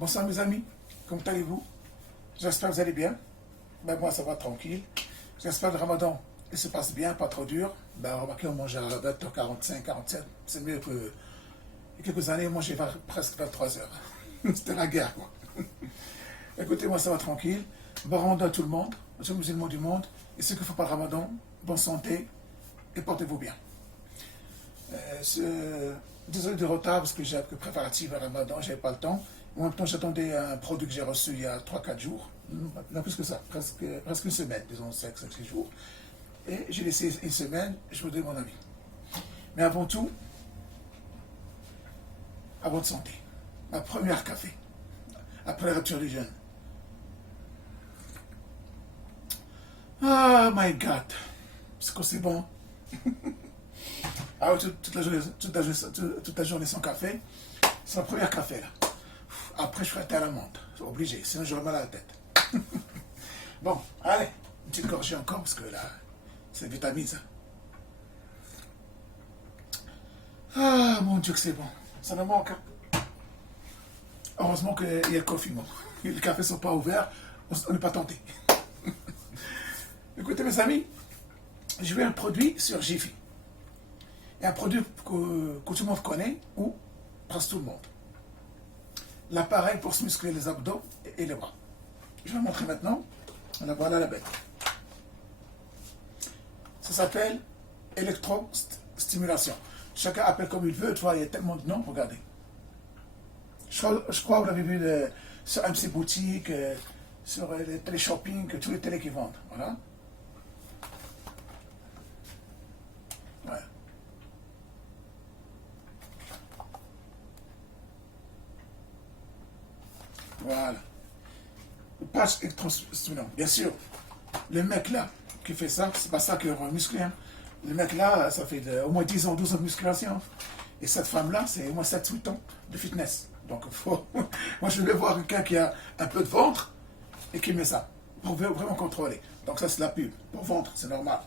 Bonsoir mes amis, comment allez-vous? J'espère que vous allez bien. Ben, moi ça va tranquille. J'espère que le ramadan il se passe bien, pas trop dur. Ben, remarquez, on mange à 20h45, 47. C'est mieux que il y a quelques années, on mangeait presque 23h. C'était la guerre quoi. Écoutez, moi ça va tranquille. Bon ramadan à tout le monde, aux musulmans du monde. Et ceux qui ne font pas le ramadan, bonne santé et portez-vous bien. Désolé du retard parce que j'ai un peu préparatif à ramadan, j'avais pas le temps. En même temps, j'attendais un produit que j'ai reçu il y a 3-4 jours. Non, plus que ça, presque une semaine, disons 5-6 jours. Et j'ai laissé une semaine, je vous donne mon avis. Mais avant tout, à votre santé. Ma première café, après la rupture du jeûne. Ah, my God. C'est que c'est bon. Ah oui, toute la journée sans café. C'est ma première café, là. Après, je ferai thé à la menthe. C'est obligé, sinon j'aurai mal à la tête. Bon, allez, une petite gorgée encore, parce que là, c'est vitamine, ça. Ah, mon Dieu que c'est bon. Ça me manque. Heureusement qu'il y a le coffee, bon. Les cafés ne sont pas ouverts, on n'est pas tenté. Écoutez, mes amis, je vais un produit sur Jiffy. Et un produit que tout le monde connaît, ou presque tout le monde. L'appareil pour se muscler les abdos et les bras. Je vais vous montrer maintenant. Voilà la bête. Ça s'appelle électrostimulation. Chacun appelle comme il veut. Tu vois, il y a tellement de noms. Regardez. Je crois que vous l'avez vu sur MC Boutique, sur les télé-shopping, tous les télés qui vendent. Voilà. Voilà. Voilà. Le patch électrostimulant. Bien sûr, le mec là qui fait ça, c'est pas ça qui est musclé. Hein. Le mec là, ça fait au moins 10 ans, 12 ans de musculation. Et cette femme-là, c'est au moins 7-8 ans de fitness. Donc, moi, je veux voir quelqu'un qui a un peu de ventre et qui met ça pour vraiment contrôler. Donc, ça, c'est la pub. Pour ventre, c'est normal.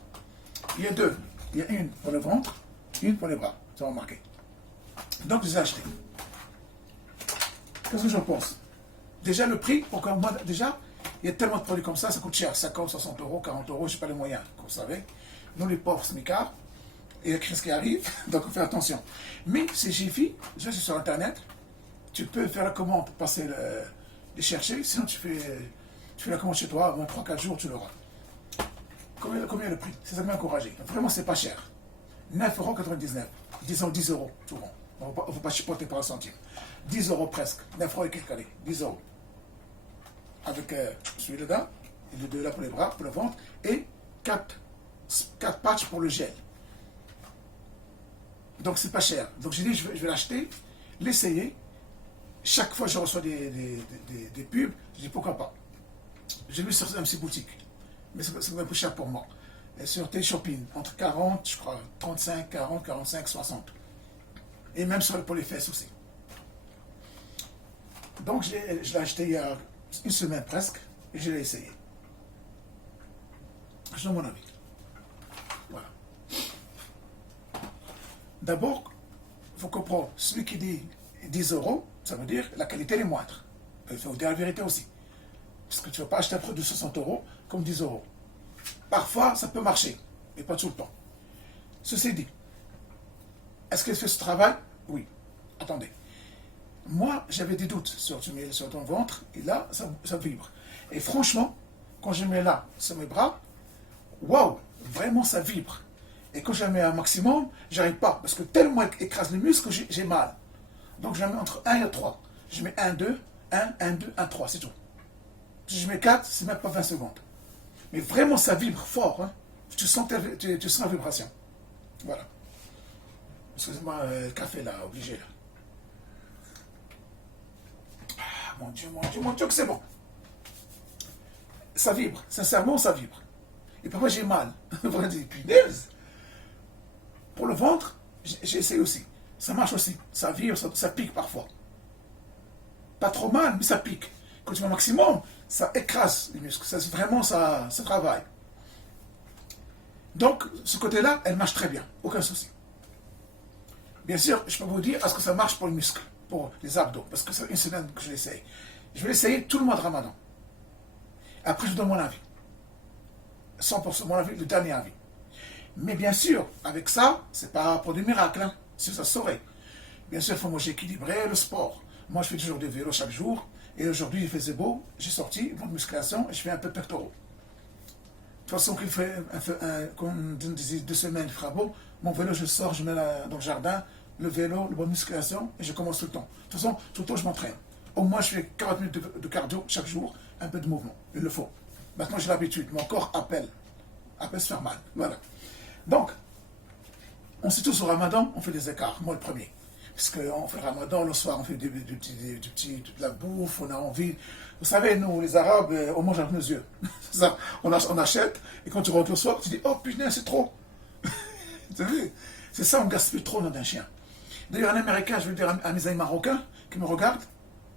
Il y a deux. Il y a une pour le ventre, une pour les bras. Ça va marquer. Donc, je les ai achetés. Qu'est-ce que j'en pense? Déjà, le prix, pour que moi, déjà, il y a tellement de produits comme ça coûte cher. 50, 60 euros, 40 euros, je n'ai pas les moyens, comme vous savez. Nous, les pauvres smicards, et il y a crise qui arrive, donc on fait attention. Mais c'est Jiffy, je suis sur Internet, tu peux faire la commande, passer les chercher, sinon tu fais la commande chez toi, en 3-4 jours, tu l'auras. Combien le prix? C'est ça m'a encouragé. Vraiment, c'est pas cher. 9,99 €. Disons 10 euros, souvent. On ne va pas chipoter par un centime. 10 euros presque. 9 euros et quelques années. 10 euros. Avec celui-là, et les deux là pour les bras, pour le ventre, et 4 patchs pour le gel. Donc c'est pas cher. Donc j'ai dit, je vais l'acheter, l'essayer. Chaque fois que je reçois des pubs, je dis pourquoi pas. J'ai vu sur un petit boutique, mais c'est un peu cher pour moi. Et sur Télé-Shopping, entre 40, je crois, 35, 40, 45, 60. Et même pour les fesses aussi. Donc je l'ai acheté il y a une semaine presque, et je l'ai essayé. Je donne mon avis. Voilà. D'abord, il faut comprendre, celui qui dit 10 euros, ça veut dire que la qualité est moindre. Il faut dire la vérité aussi. Parce que tu ne vas pas acheter un produit de 60 euros comme 10 euros. Parfois, ça peut marcher, mais pas tout le temps. Ceci dit, est-ce qu'elle fait ce travail? Oui. Attendez. Moi, j'avais des doutes sur ton ventre, et là, ça vibre. Et franchement, quand je mets là, sur mes bras, waouh, vraiment ça vibre. Et quand je la mets à un maximum, j'arrive pas. Parce que tellement elle écrase les muscles, j'ai mal. Donc je la mets entre 1 et 3. Je mets 1, 2, 1, 2, 1, 3, c'est tout. Si je mets 4, c'est même pas 20 secondes. Mais vraiment, ça vibre fort. Hein. Tu sens la vibration. Voilà. Excusez-moi, le café là, obligé là. Ah, mon Dieu, que c'est bon. Ça vibre. Sincèrement, ça vibre. Et parfois, j'ai mal. Vraiment, des punaises. Pour le ventre, j'ai essayé aussi. Ça marche aussi. Ça vibre, ça pique parfois. Pas trop mal, mais ça pique. Quand tu mets au maximum, ça écrase les muscles. Ça travaille. Donc, ce côté-là, elle marche très bien. Aucun souci. Bien sûr, je peux vous dire, est-ce que ça marche pour les muscles? pour les abdos, parce que c'est une semaine que je l'essaye. Je vais l'essayer tout le mois de Ramadan. Après, je donne mon avis. 100% mon avis, le dernier avis. Mais bien sûr, avec ça, c'est pas pour du miracle, hein, si ça se saurait. Bien sûr, il faut manger équilibré, le sport. Moi, je fais toujours du vélo chaque jour. Et aujourd'hui, il faisait beau, j'ai sorti, bonne musculation, et je fais un peu de pectoraux. De toute façon, qu'il fait comme 2 semaines, il fera beau. Mon vélo, je le sors, je mets dans le jardin, le vélo, la bonne musculation, et je commence tout le temps. De toute façon, tout le temps, je m'entraîne. Au moins, je fais 40 minutes de cardio chaque jour, un peu de mouvement. Il le faut. Maintenant, j'ai l'habitude. Mon corps appelle se faire mal. Voilà. Donc, on sait tous au Ramadan, on fait des écarts. Moi, le premier. Parce qu'on fait le Ramadan, le soir, on fait de la bouffe, on a envie. Vous savez, nous, les Arabes, on mange avec nos yeux. Ça, on achète, et quand tu rentres le soir, tu dis, oh putain, c'est trop. C'est ça, on gaspille trop dans un chien. D'ailleurs, un Américain, je veux dire à mes amis marocains qui me regardent,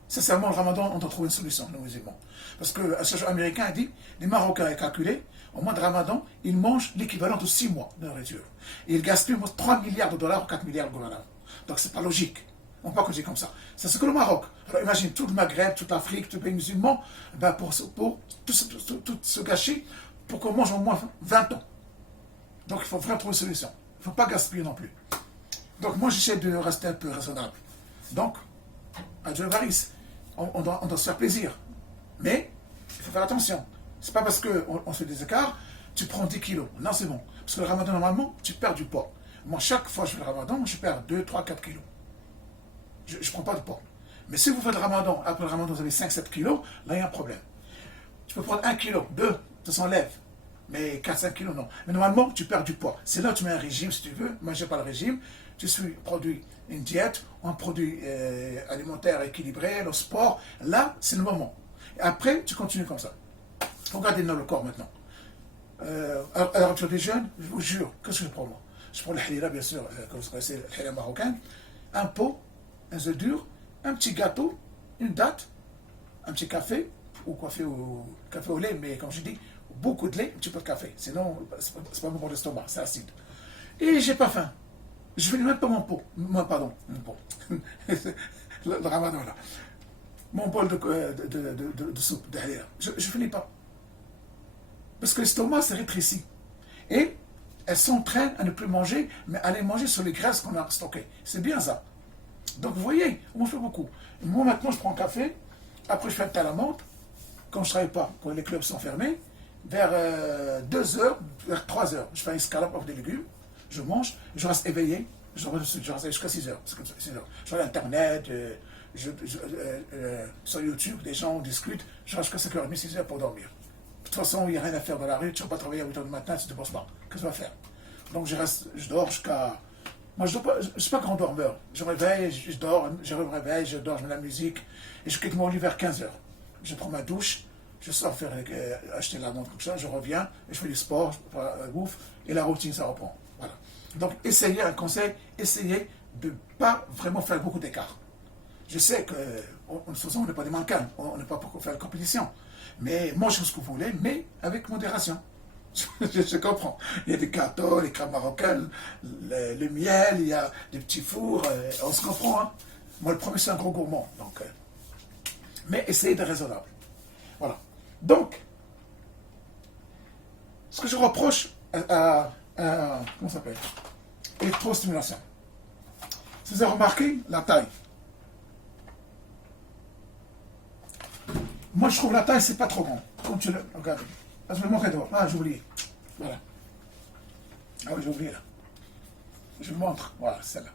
sincèrement, le Ramadan, on doit trouver une solution, nous musulmans. Parce que un Américain a dit, les Marocains ont calculé, au mois de Ramadan, ils mangent l'équivalent de 6 mois de nourriture. Et ils gaspillent 3 milliards de dollars ou 4 milliards de dollars. Donc c'est pas logique. On ne peut pas causer comme ça. C'est ce que le Maroc. Alors imagine tout le Maghreb, toute l'Afrique, tous les pays musulmans, ben pour tout se gâcher, pour qu'on mange au moins 20 ans. Donc il faut vraiment trouver une solution. Il ne faut pas gaspiller non plus. Donc moi j'essaie de rester un peu raisonnable. Donc, à Dieu Varis, on doit se faire plaisir. Mais il faut faire attention. C'est pas parce qu'on fait des écarts, tu prends 10 kilos. Non, c'est bon. Parce que le Ramadan, normalement, tu perds du poids. Moi, chaque fois que je fais le Ramadan, je perds 2, 3, 4 kilos. Je ne prends pas de poids. Mais si vous faites le Ramadan, après le Ramadan, vous avez 5, 7 kilos, là, il y a un problème. Tu peux prendre 1 kilo, 2, ça s'enlève. Mais 4, 5 kilos, non. Mais normalement, tu perds du poids. C'est là que tu mets un régime, si tu veux. Moi, je n'ai pas le régime. Tu produis une diète, un produit alimentaire équilibré, le sport. Là, c'est le moment. Et après, tu continues comme ça. Il faut garder dans le corps maintenant. Alors, tu es des jeunes, je vous jure, qu'est-ce que je prends moi? Je prends le halira, bien sûr, comme vous connaissez, le halira marocain. Un pot, un œuf dur, un petit gâteau, une date, un petit café, ou café au lait, mais comme je dis, beaucoup de lait, un petit peu de café. Sinon, c'est pas bon pour l'estomac, c'est acide. Et j'ai pas faim. Je finis même pas mon pot. Mon pot. le ramadan là. Mon bol de soupe derrière. Je finis pas. Parce que l'estomac se rétrécit. Et elles s'entraînent à ne plus manger, mais à aller manger sur les graisses qu'on a stockées. C'est bien ça. Donc vous voyez, on fait beaucoup. Moi maintenant je prends un café, après je fais un thé à la menthe, quand je ne travaille pas, quand les clubs sont fermés, vers 2 heures, vers 3 heures, je fais un escalope avec des légumes, je mange, je reste éveillé, je reste jusqu'à 6 heures. C'est comme ça, 6 heures. Je regarde Internet, sur YouTube, des gens discutent, je reste jusqu'à 5h30, 6 heures pour dormir. De toute façon, il n'y a rien à faire dans la rue, tu ne vas pas travailler à 8 heures du matin si tu ne bosses pas. Qu'est-ce que tu vas faire? Donc je dors jusqu'à... Moi, je ne suis pas grand dormeur. Je réveille, je dors, je me réveille, je dors, je mets la musique, et je quitte mon lit vers 15 heures. Je prends ma douche, je sors acheter la montre comme ça, je reviens, et je fais du sport, je prends la bouffe, et la routine, ça reprend. Voilà. Donc, essayez, un conseil, essayez de ne pas vraiment faire beaucoup d'écart. Je sais que, de toute façon, on n'est pas des mannequins, on n'est pas pour faire la compétition. Mais mangez ce que vous voulez, mais avec modération. Je comprends. Il y a des gâteaux, les crêpes marocaines, le miel, il y a des petits fours, on se comprend. Hein? Moi, le premier, c'est un gros gourmand. Donc, mais essayez de raisonnable. Voilà. Donc, ce que je reproche à comment ça s'appelle? Électrostimulation. Si vous avez remarqué, la taille. Moi, je trouve la taille, c'est pas trop grand. Comme tu le regardes. Ah, je vais le montrer d'abord. Ah, j'ai oublié. Voilà. Ah oui, j'ai oublié là. Je vous montre. Voilà, celle-là.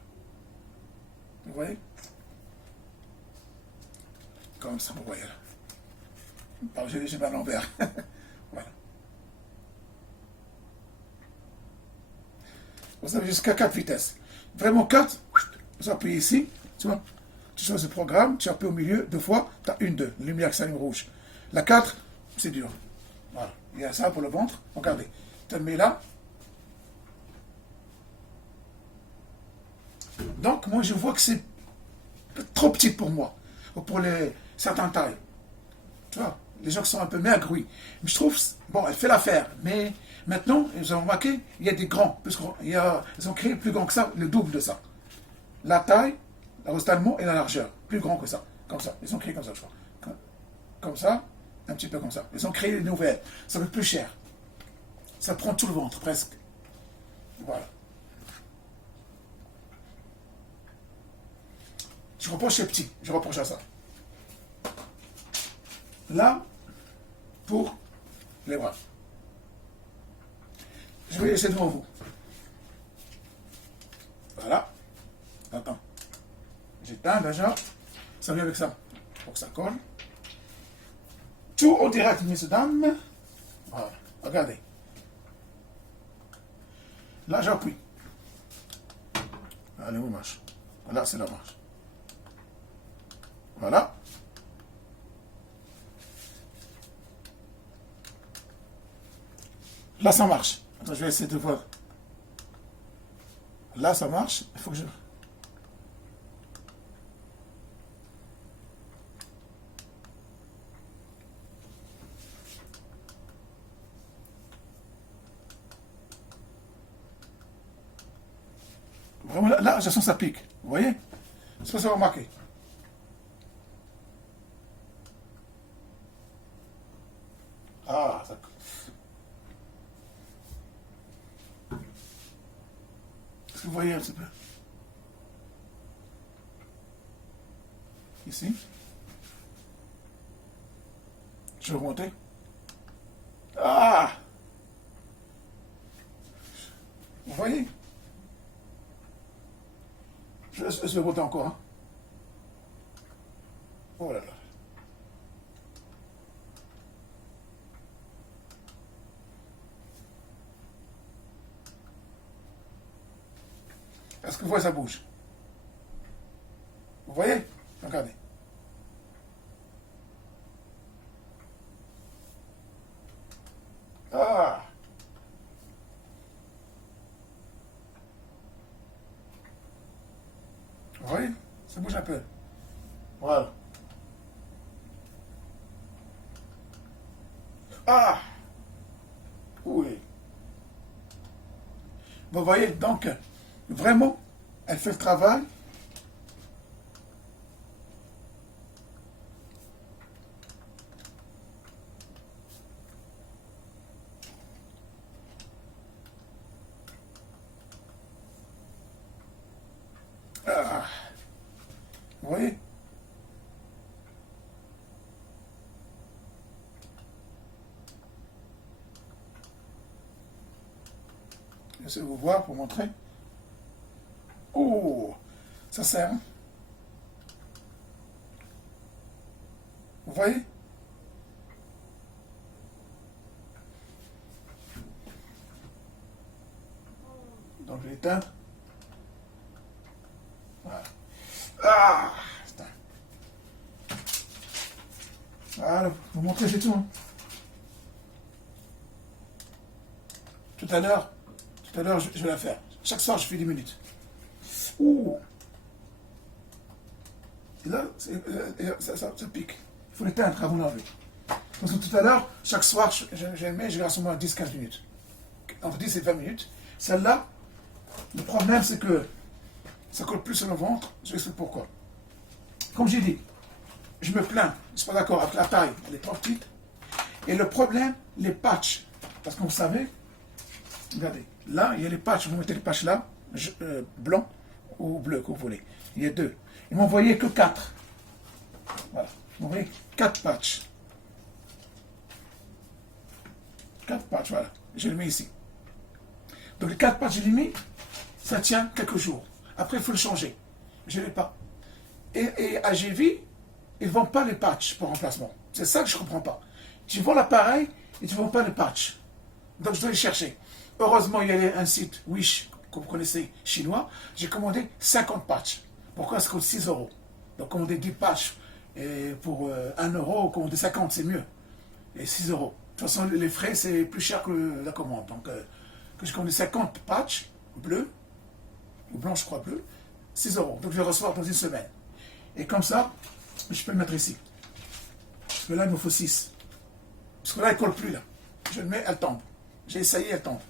Vous voyez? Comme ça, vous voyez là. J'ai mis à l'envers. Voilà. Vous avez jusqu'à 4 vitesses. Vraiment 4, vous appuyez ici, tu vois. Tu choisis le programme, tu appuies au milieu, 2 fois, tu as 1, 2, la lumière qui s'allume rouge. La 4, c'est dur. Voilà. Il y a ça pour le ventre. Regardez. Tu le mets là. Donc, moi, je vois que c'est trop petit pour moi. Ou pour certaines tailles. Tu vois, les gens qui sont un peu maigres, oui. Mais je trouve, bon, elle fait l'affaire. Mais maintenant, ils ont remarqué, il y a des grands. Ils ont créé plus grand que ça, le double de ça. La taille, La rose talmont et la largeur. Plus grand que ça. Comme ça. Ils ont créé comme ça, je crois. Comme ça. Un petit peu comme ça. Ils ont créé une nouvelle. Ça va être plus cher. Ça prend tout le ventre, presque. Voilà. Je reproche ces petits. Je reproche à ça. Là, pour les bras. Je vais laisser devant vous. Voilà. Attends. J'éteins déjà. Ça vient avec ça. Pour que ça colle. Tout au direct, messieurs, dames. Voilà. Regardez. Là, j'appuie. Allez, où marche? Là, c'est la marche. Voilà. Là, ça marche. Attends, je vais essayer de voir. Là, ça marche. Il faut que je... Vraiment, là, je sens ça pique. Vous voyez? Je sais pas si vous remarquez. Ah, ça... Est-ce que vous voyez un petit peu? Ici. Je vais remonter. Ah! Vous voyez? Je vais monter encore. Hein. Oh là là. Est-ce que vous voyez ça bouge? Vous voyez? Regardez. Ah! Vous voyez? Ça bouge un peu. Voilà. Ah! Oui. Vous voyez, donc, vraiment, elle fait le travail. Ah! Vous voyez? J'essaie de vous voir pour montrer. Oh! Ça sert. Hein? Vous voyez? Donc je vais éteindre. Voilà. Ah! Putain. Voilà, vous montrez, c'est tout. Hein. Tout à l'heure, je vais la faire. Chaque soir, je fais 10 minutes. Ouh! Et là, ça pique. Il faut l'éteindre avant d'enlever. Parce que tout à l'heure, chaque soir, je garde seulement 10-15 minutes. Entre 10 et 20 minutes. Celle-là, le problème, c'est que ça colle plus sur le ventre. Je sais pourquoi. Comme j'ai dit, je me plains. Je ne suis pas d'accord avec la taille. Elle est trop petite. Et le problème, les patchs. Parce que vous savez, regardez, là, il y a les patchs. Vous mettez les patchs là, blanc ou bleu, que vous voulez. Il y a deux. Ils m'ont envoyé que 4. Voilà. Vous voyez, 4 patchs. 4 patchs, voilà. Je le mets ici. Donc les 4 patchs, je les mets, ça tient quelques jours. Après, il faut le changer. Je ne l'ai pas. Et à GV, ils ne vendent pas les patchs pour remplacement. C'est ça que je ne comprends pas. Tu vends l'appareil et tu ne vends pas les patchs. Donc je dois les chercher. Heureusement, il y a un site Wish, que vous connaissez, chinois. J'ai commandé 50 patchs. Pourquoi ça coûte 6 euros? Donc commander 10 patchs pour 1 euro, commander 50, c'est mieux. Et 6 euros. De toute façon, les frais, c'est plus cher que la commande. Donc, que je commande 50 patchs bleus, ou blancs, je crois, bleus, 6 euros. Donc je vais recevoir dans une semaine. Et comme ça, je peux le mettre ici. Parce que là, il me faut 6. Parce que là, elle ne colle plus, là. Je le mets, elle tombe. J'ai essayé, elle tombe.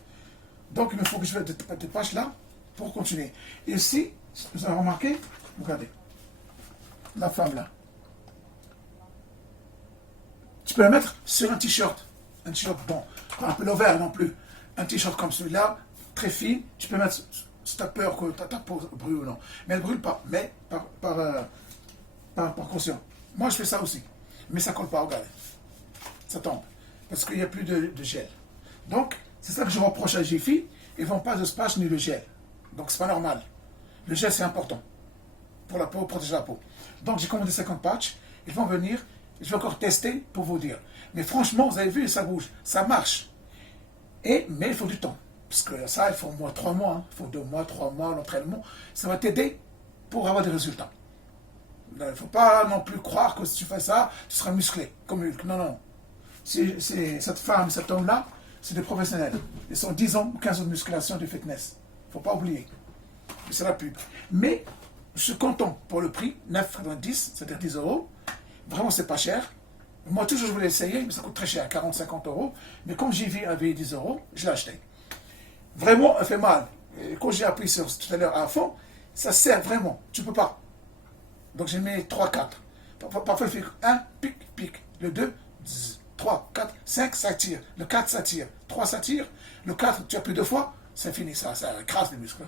Donc, il me faut que je fasse des patchs là pour continuer. Et ici, vous avez remarqué, regardez, la femme là. Tu peux la mettre sur un t-shirt. Un t-shirt, bon, pas un peu l'ovaire non plus. Un t-shirt comme celui-là, très fin, tu peux mettre, si tu as peur que ta peau brûle ou non. Mais elle ne brûle pas, mais par conscient. Moi, je fais ça aussi. Mais ça ne colle pas, regardez. Ça tombe. Parce qu'il n'y a plus de gel. Donc, c'est ça que je reproche à Jiffy. Ils ne vendent pas de splash ni de gel. Donc, c'est pas normal. Le gel, c'est important. Pour la peau, protéger la peau. Donc, j'ai commandé 50 patchs. Ils vont venir. Je vais encore tester pour vous dire. Mais franchement, vous avez vu, ça bouge. Ça marche. Mais il faut du temps. Parce que ça, il faut au moins 3 mois. Hein. Il faut 2 mois, 3 mois, l'entraînement. Ça va t'aider pour avoir des résultats. Il ne faut pas non plus croire que si tu fais ça, tu seras musclé. Comme Hulk. Non, non. Cette femme, cet homme-là, c'est des professionnels. Ils sont 10 ans ou 15 ans de musculation, de fitness. Il ne faut pas oublier. C'est la pub. Mais je suis content pour le prix, 9,90, c'est-à-dire 10 euros. Vraiment, c'est pas cher. Moi, toujours, je voulais essayer, mais ça coûte très cher, 40-50 euros. Mais comme j'ai vu avec 10 euros, je l'ai acheté. Vraiment, elle fait mal. Et quand j'ai appris sur tout à l'heure à fond, ça sert vraiment. Tu ne peux pas. Donc, j'ai mis 3-4. Parfois, il fait 1, pic, pic. Le 2, 3, 4, 5, ça tire. Le 4, ça tire. 3, ça tire. Le 4, tu appuies 2 fois, c'est fini. Ça écrase les muscles.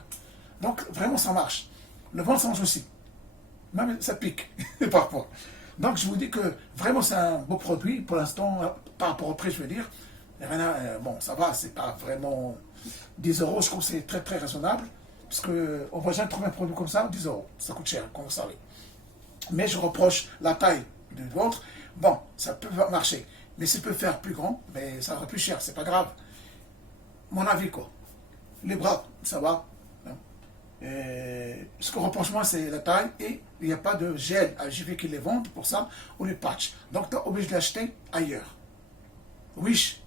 Donc, vraiment, ça marche. Le ventre, ça marche aussi. Même, ça pique, parfois. Donc, je vous dis que vraiment, c'est un beau produit. Pour l'instant, par rapport au prix, je veux dire. Bon, ça va, c'est pas vraiment 10 euros. Je trouve que c'est très, très raisonnable. Parce qu'on ne va jamais trouver un produit comme ça, 10 euros. Ça coûte cher, comme vous savez. Mais je reproche la taille du ventre. Bon, ça peut marcher. Mais s'il peut faire plus grand, mais ça sera plus cher. C'est pas grave. Mon avis, quoi. Les bras, ça va. Ce que reproche moi, c'est la taille et il n'y a pas de gel à JV qui les vendent pour ça ou les patchs. Donc, tu es obligé de l'acheter ailleurs. Wish,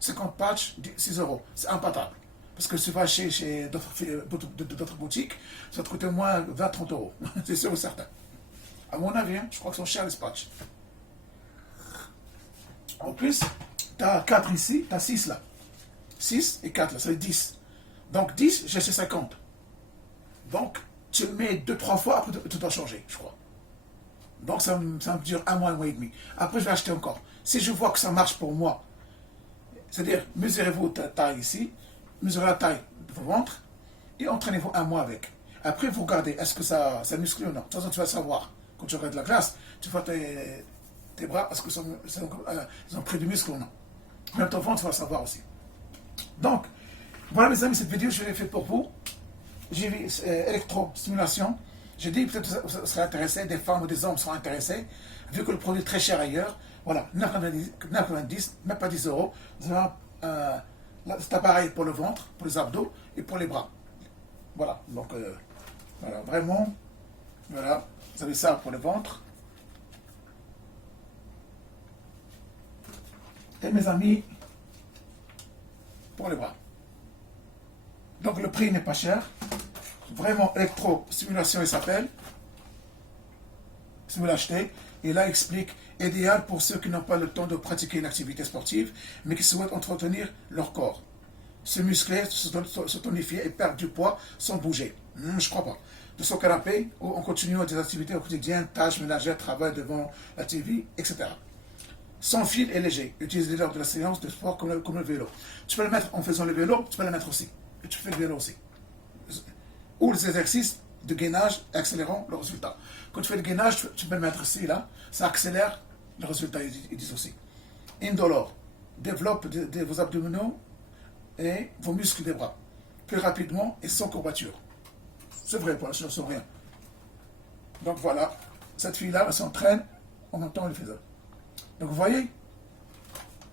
50 patchs, 6 euros. C'est imbattable. Parce que si tu vas chez d'autres boutiques, ça te coûte au moins 20-30 euros. C'est sûr ou certain. À mon avis, je crois que sont chers les patchs. En plus, tu as 4 ici, tu as 6 là. 6 et 4 là, ça fait 10. Donc 10, j'ai acheté 50. Donc, tu le mets 2-3 fois, après tu dois changer, je crois. Donc, ça me dure un mois et demi. Après, je vais acheter encore. Si je vois que ça marche pour moi, c'est-à-dire, mesurez-vous ta taille ici, mesurez la taille de votre ventre, et entraînez-vous un mois avec. Après, vous regardez, est-ce que ça muscle ou non. De toute façon, tu vas savoir. Quand tu regardes la glace, tu vois tes bras, est-ce qu'ils ont pris du muscle ou non. Même ton ventre, tu vas savoir aussi. Donc, voilà mes amis, cette vidéo, je l'ai faite pour vous. J'ai vu électrostimulation. J'ai dit peut-être que vous serez intéressé, des femmes ou des hommes seront intéressés, vu que le produit est très cher ailleurs. Voilà, 9,90, même pas 10 euros. Vous avez cet appareil pour le ventre, pour les abdos et pour les bras. Voilà, donc voilà, vraiment, voilà, vous avez ça pour le ventre. Et mes amis, pour les bras. Donc le prix n'est pas cher. Vraiment électrostimulation, il s'appelle. Si vous l'achetez, et là il explique, idéal pour ceux qui n'ont pas le temps de pratiquer une activité sportive, mais qui souhaitent entretenir leur corps. Se muscler, se tonifier et perdre du poids sans bouger. Je crois pas. De son canapé, ou en continuant des activités au quotidien, tâches ménagères, travail devant la TV, etc. Sans fil et léger. Utilisez lors de la séance de sport comme le vélo. Tu peux le mettre en faisant le vélo, tu peux le mettre aussi. Et tu fais le vélo aussi. Ou les exercices de gainage accélérant le résultat. Quand tu fais le gainage, tu peux le mettre ici, là. Ça accélère le résultat, ils disent aussi. Indolore. Développe vos abdominaux et vos muscles des bras. Plus rapidement et sans courbature. C'est vrai, pour la chose, sans rien. Donc voilà. Cette fille-là, elle s'entraîne en même temps elle fait ça. Donc vous voyez.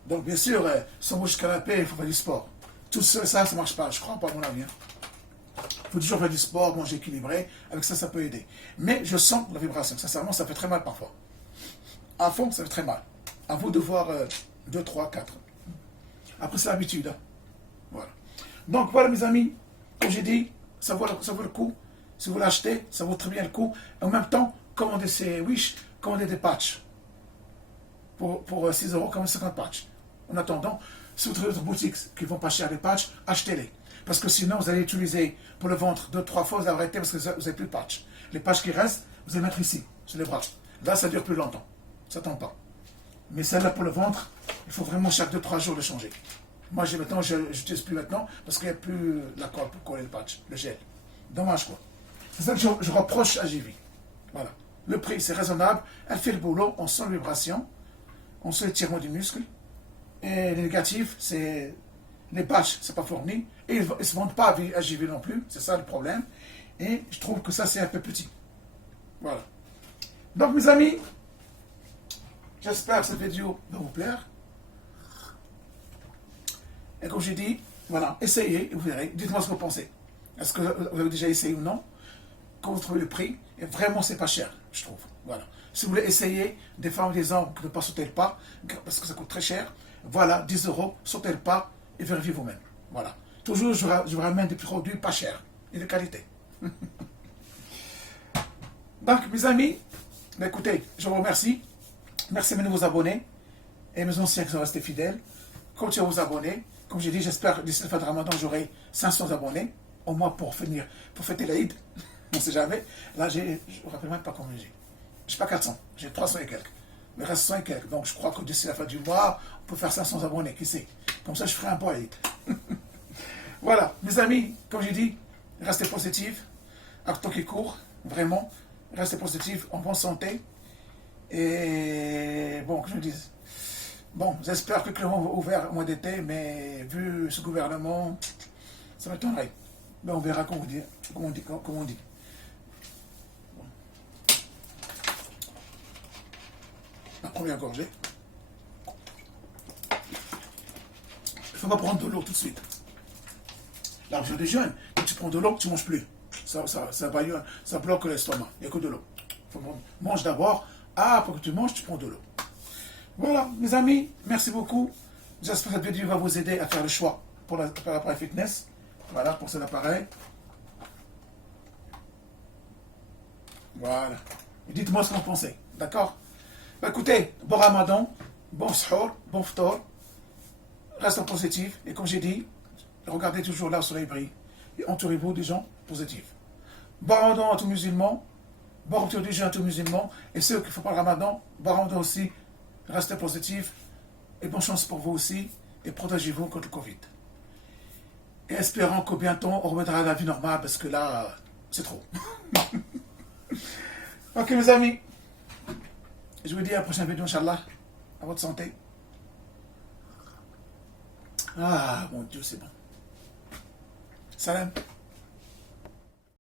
Donc bien sûr, sans bouche canapé, il faut faire du sport. Tout ça ne marche pas, je crois pas à mon avis. Il faut toujours faire du sport, manger équilibré. Avec ça, ça peut aider. Mais je sens la vibration. Sincèrement, ça fait très mal parfois. À fond, ça fait très mal. À vous de voir 2, 3, 4. Après, c'est l'habitude. Hein. Voilà. Donc, voilà, mes amis. Comme j'ai dit, ça vaut le coup. Si vous l'achetez, ça vaut très bien le coup. Et en même temps, commandez ces Wish, commandez des patchs. Pour 6 euros, commandez 50 patchs. En attendant, si vous trouvez d'autres boutiques qui ne vont pas cher les patchs, achetez-les. Parce que sinon, vous allez utiliser pour le ventre 2-3 fois, vous allez arrêter parce que vous n'avez plus de patchs. Les patchs qui restent, vous allez mettre ici. sur les bras. Là, ça dure plus longtemps. Ça ne tend pas. Mais celle-là pour le ventre, il faut vraiment chaque 2-3 jours le changer. Moi, maintenant, je n'utilise plus maintenant parce qu'il n'y a plus la colle pour coller le patch, le gel. Dommage, quoi. C'est ça que je reproche à JV. Voilà. Le prix, c'est raisonnable. Elle fait le boulot, on sent les vibrations, on sent l'étirement du muscle. Et les négatifs, c'est les patchs, c'est pas fourni. Et ils ne se vendent pas à JV non plus. C'est ça le problème. Et je trouve que ça, c'est un peu petit. Voilà. Donc, mes amis, j'espère que cette vidéo va vous plaire. Et comme j'ai dit, voilà, essayez et vous verrez. Dites-moi ce que vous pensez. Est-ce que vous avez déjà essayé ou non? Quand vous trouvez le prix, et vraiment, c'est pas cher, je trouve. Voilà. Si vous voulez essayer, des femmes et des hommes, ne pas sauter le pas, parce que ça coûte très cher, voilà, 10 euros, sautez le pas et vérifiez vous-même. Voilà. Toujours, je vous ramène des produits pas chers et de qualité. Donc, mes amis, écoutez, je vous remercie. Merci de vous abonner. Et mes anciens qui sont restés fidèles, continuez à vous abonner. Comme j'ai dit, j'espère que d'ici la fin de Ramadan, j'aurai 500 abonnés, au moins pour fêter l'Aïd. On ne sait jamais. Là, je ne me rappelle même pas combien j'ai. Je n'ai pas 400, j'ai 300 et quelques. Mais il reste 100 et quelques. Donc, je crois que d'ici la fin du mois, on peut faire 500 abonnés, qui sait. Comme ça, je ferai un bon Aïd. Voilà, mes amis, comme j'ai dit, restez positifs. Avec le temps qui court, vraiment, restez positifs, en bonne santé. Et bon, que je me dise. Bon, j'espère que les clubs vont ouvrir au mois d'été, mais vu ce gouvernement, ça m'étonnerait. Mais on verra comment on dit. Bon. La première gorgée. Il ne faut pas prendre de l'eau tout de suite. L'argent des jeunes, quand tu prends de l'eau, tu ne manges plus. Ça bloque l'estomac. Il n'y a que de l'eau. Mange d'abord. Après que tu manges, tu prends de l'eau. Voilà, mes amis, merci beaucoup. J'espère que cette vidéo va vous aider à faire le choix pour l'appareil fitness. Voilà, pour cet appareil. Voilà. Dites-moi ce que vous pensez. D'accord? Écoutez, bon Ramadan, bon sahur, bon ftor. Restez positif. Et comme j'ai dit, regardez toujours là où le soleil brille. Et entourez-vous des gens positifs. Bon Ramadan à tous musulmans. Bon retour du jeûne à tous musulmans. Et ceux qui ne font pas le Ramadan, bon Ramadan aussi. Restez positifs. Et bonne chance pour vous aussi. Et protégez-vous contre le Covid. Et espérons que bientôt on reviendra à la vie normale parce que là, c'est trop. Ok, mes amis. Je vous dis à la prochaine vidéo, Inch'Allah. À votre santé. Ah, mon Dieu, c'est bon. Salam.